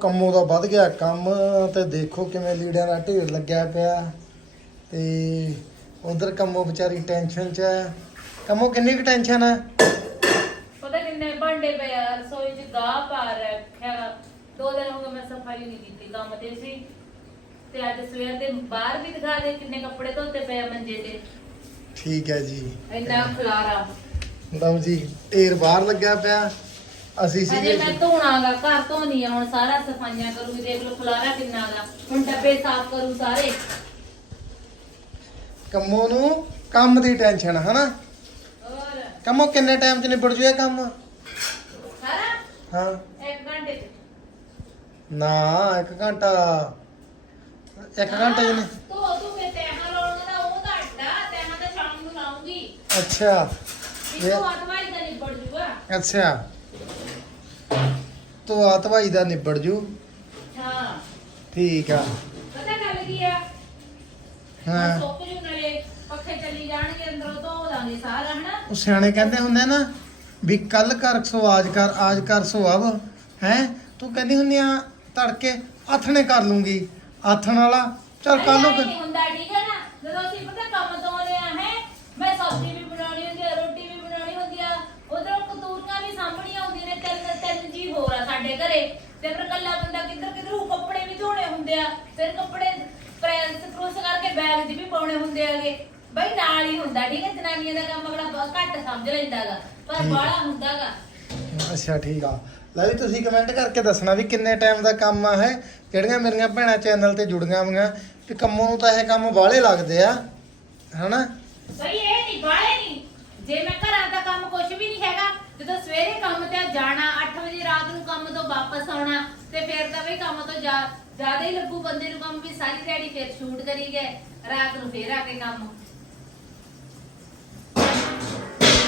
ਕੰਮੋਂ ਦਾ ਵੱਧ ਗਿਆ ਕੰਮ ਤੇ ਦੇਖੋ ਕਿਵੇਂ ਲੀੜਿਆਂ ਦਾ ਢੇਰ ਲੱਗਿਆ ਪਿਆ। ਤੇ ਉਧਰ ਕੰਮੋਂ ਵਿਚਾਰੀ ਟੈਨਸ਼ਨ 'ਚ ਹੈ। ਕੰਮੋਂ ਕਿੰਨੀ ਕੁ ਟੈਨਸ਼ਨ ਹੈ? ਪਤਾ ਕਿੰਨੇ ਭਾਂਡੇ ਪਏ ਆ ਰਸੋਈ 'ਚ ਗਾਹ ਪਾ ਰੱਖਿਆ। ਦੋ ਦਿਨ ਹੋ ਗਏ ਮੈਂ ਸਫ਼ਾਈ ਨਹੀਂ ਕੀਤੀ ਕੰਮ ਤੇ ਸੀ। ਤੇ ਅੱਜ ਸਵੇਰ ਦੇ ਬਾਹਰ ਵੀ ਦਿਖਾ ਦੇ ਕਿੰਨੇ ਕੱਪੜੇ ਧੋਤੇ ਪਏ ਆ ਮੰਜੇ ਤੇ। ਠੀਕ ਹੈ ਜੀ। ਇੰਨਾ ਖਲਾਰਾ। ਲਓ ਜੀ ਢੇਰ ਬਾਹਰ ਲੱਗਿਆ ਪਿਆ। ਅਸੀਂ ਅਜੇ ਸੀਗੇ ਮੈਂ ਧੋਣਾਗਾ ਘਰ ਧੋਣੀ ਆ ਹੁਣ ਸਾਰਾ ਸਫਾਈਆਂ ਕਰੂੰਗੀ ਦੇਖ ਲਓ ਖਲਾਰਾ ਕਿੰਨਾ ਗਾ ਹੁਣ ਡੱਬੇ ਸਾਫ਼ ਕਰੂ ਸਾਰੇ। ਕੰਮੋਂ ਨੂੰ ਕੰਮ ਦੀ ਟੈਨਸ਼ਨ ਹਨਾ? ਹੋਰ? ਕੰਮੋਂ ਕਿੰਨੇ ਟਾਈਮ 'ਚ ਨਿਬੜ ਜੂ ਇਹ ਕੰਮ? ਸਾਰਾ? ਹਾਂ। ਇੱਕ ਘੰਟੇ 'ਚ। ਨਾ ਇੱਕ ਘੰਟਾ। ਇੱਕ ਘੰਟੇ 'ਚ ਨਹੀਂ। ਤੂੰ ਤੂੰ ਫੇ ਤੈਹਾਂ ਲਾਉਣ ਦਾ ਉਹ ਤਾਂ ਅੱਡਾ ਤੈਹਾਂ ਤਾਂ ਸ਼ਾਮ ਨੂੰ ਲਾਉਂਗੀ। ਅੱਛਾ। ਇੱਕੋ ਆਤਵਾਈ ਦਾ ਨਿਬੜ ਜੂਗਾ। ਅੱਛਾ। ਤੋ ਆਤਵਾਈ ਦਾ ਨਿਬੜ ਜੂ। ਹਾਂ। ਠੀਕ ਆ। ਪਤਾ ਗੱਲ ਕੀ ਆ? ਹਾਂ। ਹਾਂ ਸੁੱਕ ਜੂ ਨਾਲੇ ਪੱਖੇ ਚੱਲੀ ਜਾਣਗੇ ਅੰਦਰੋਂ ਧੋ ਦਾਂਗੇ ਸਾਰਾ ਹਨਾ? ਉਹ ਸਿਆਣੇ ਕਹਿੰਦੇ ਹੁੰਦੇ ਨਾ ਵੀ ਕੱਲ ਕਰ ਸੋ ਆਜ ਕਰ ਆਜ ਕਰ ਸੋ ਅਬ ਹੈ? ਤੂੰ ਕਹਿੰਦੀ ਹੁੰਦੀ ਆ ਤੜਕੇ ਆਥਣੇ ਕਰ ਲੂੰਗੀ। ਆਥਣ ਵਾਲਾ ਚਲ ਕੱਲ ਨੂੰ ਅਰੇ ਕਰ- ਨਹੀਂ ਹੁੰਦਾ ਠੀਕ ਹੈ ਨਾ? ਜਦੋਂ ਅਸੀਂ ਪਤਾ ਕੰਮ ਤੋਂ ਆਉਂਦੇ ਆ ਹੈ? ਮੈਂ ਸਬਜ਼ੀ ਵੀ ਬਣਾਉਣੀ ਹੁੰਦੀ ਆ ਰੋਟੀ ਵੀ ਬਣਾਉਣੀ ਹੁੰਦੀ ਆ ਉਧਰੋਂ ਕਤੂਰੀਆਂ ਵੀ ਸਾਂਭਣੀਆਂ ਹੁੰਦੀਆਂ ਨੇ ਤਿੰਨ ਤਿੰਨ ਜੀ ਹੋਰ ਆ ਸਾਡੇ ਘਰੇ ਤੇ ਫਿਰ ਕੱਲਾ ਬੰਦਾ ਕਿੱਧਰ ਕਿੱਧਰ ਉਹ ਕੱਪੜੇ ਵੀ ਧੋਣੇ ਹੁੰਦੇ ਆ ਫਿਰ ਕੱਪੜੇ ਪ੍ਰੈਸ ਪ੍ਰੂਸ ਕਰਕੇ ਬੈਗ 'ਚ ਵੀ ਪਾਉਣੇ ਹੁੰਦੇ ਆਗੇ ਬਈ ਨਾਲ ਹੀ ਹੁੰਦਾ ਠੀਕ ਹੈ? ਜਨਾਨੀਆਂ ਦਾ ਕੰਮ ਅਗਲਾ ਬਹੁਤ ਘੱਟ ਸਮਝ ਲੈਂਦਾਗਾ ਪਰ। ਬਾਹਲਾ ਹੁੰਦਾਗਾ ਅੱਛਾ ਠੀਕ ਆ। ਲੈ ਵੀ ਤੁਸੀਂ ਕਮੈਂਟ ਕਰਕੇ ਦੱਸਣਾ ਵੀ ਕਿੰਨੇ ਟਾਈਮ ਦਾ ਕੰਮ ਆ ਹੈ ਜਿਹੜੀਆਂ ਮੇਰੀਆਂ ਭੈਣਾਂ ਚੈਨਲ ਤੇ ਜੁੜੀਆਂ ਹੋਈਆਂ ਵੀ ਕੰਮੋਂ ਨੂੰ ਤਾਂ ਇਹ ਕੰਮ ਬਾਹਲੇ ਲੱਗਦੇ ਆ ਹਨਾ? ਬਈ ਇਹ ਨਹੀਂ ਬਾਲੇ ਨਹੀਂ। ਜੇ ਮੈਂ ਘਰਾਂ ਦਾ ਕੰਮ ਕੁਝ ਵੀ ਨਹੀਂ ਹੈਗਾ ਜਦੋਂ ਸਵੇਰੇ ਕੰਮ ਤੇ ਜਾਣਾ 8 ਵਜੇ ਰਾਤ ਨੂੰ ਕੰਮ ਤੋਂ ਵਾਪਸ ਆਉਣਾ ਤੇ ਫਿਰ ਤਾਂ ਵੀ ਕੰਮ ਤੋਂ ਜਾ ਜ਼ਿਆਦਾ ਹੀ ਲੱਗੂ, ਬੰਦੇ ਨੂੰ ਕੰਮ ਵੀ ਸਾਰੀ ਦਿਹਾੜੀ ਫਿਰ ਸ਼ੂਟ ਕਰੀ ਗਏ, ਰਾਤ ਨੂੰ ਫੇਰ ਆ ਕੇ ਕੰਮ।